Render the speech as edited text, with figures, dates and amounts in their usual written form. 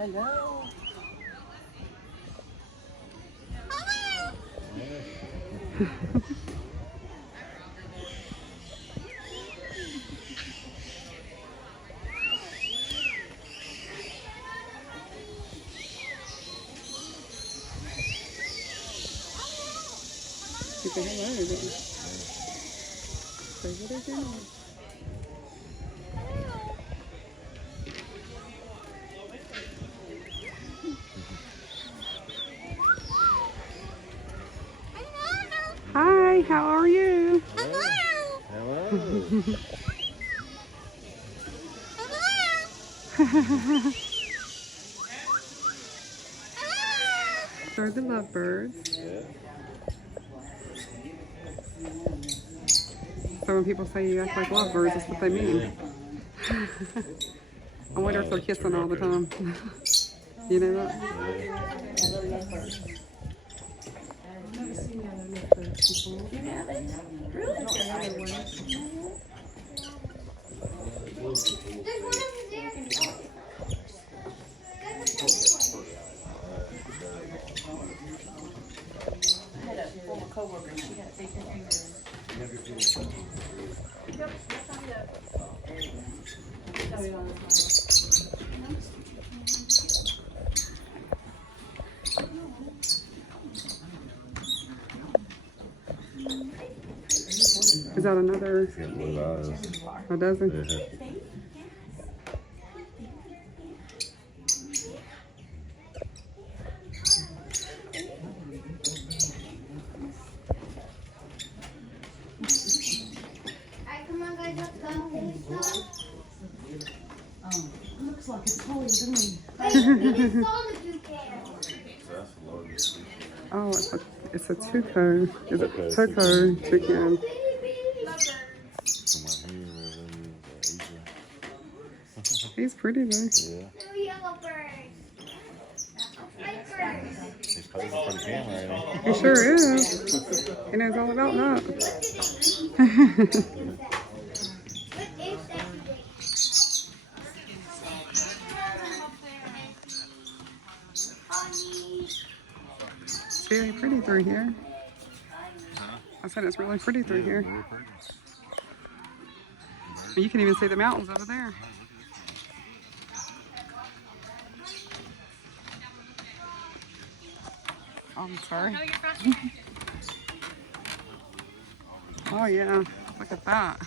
Hello. You say hello, didn't you? Say what is it? Hi, how are you? Hello. Hello. They're the lovebirds. Yeah. So when people say you act like lovebirds, that's what they mean. I wonder if they're kissing all the time. You know that? Is that another? Got blue eyes. Oh, does it? Yeah. Looks like it's holy to me. Oh, it's a tuco. Is it tuco toucan? He's pretty though. Yeah. He's probably for the camera, ain't He sure is. He knows all about that. It's very pretty through here. I said it's really pretty through here. You can even see the mountains over there. Oh, I'm sorry. Oh yeah, look at that.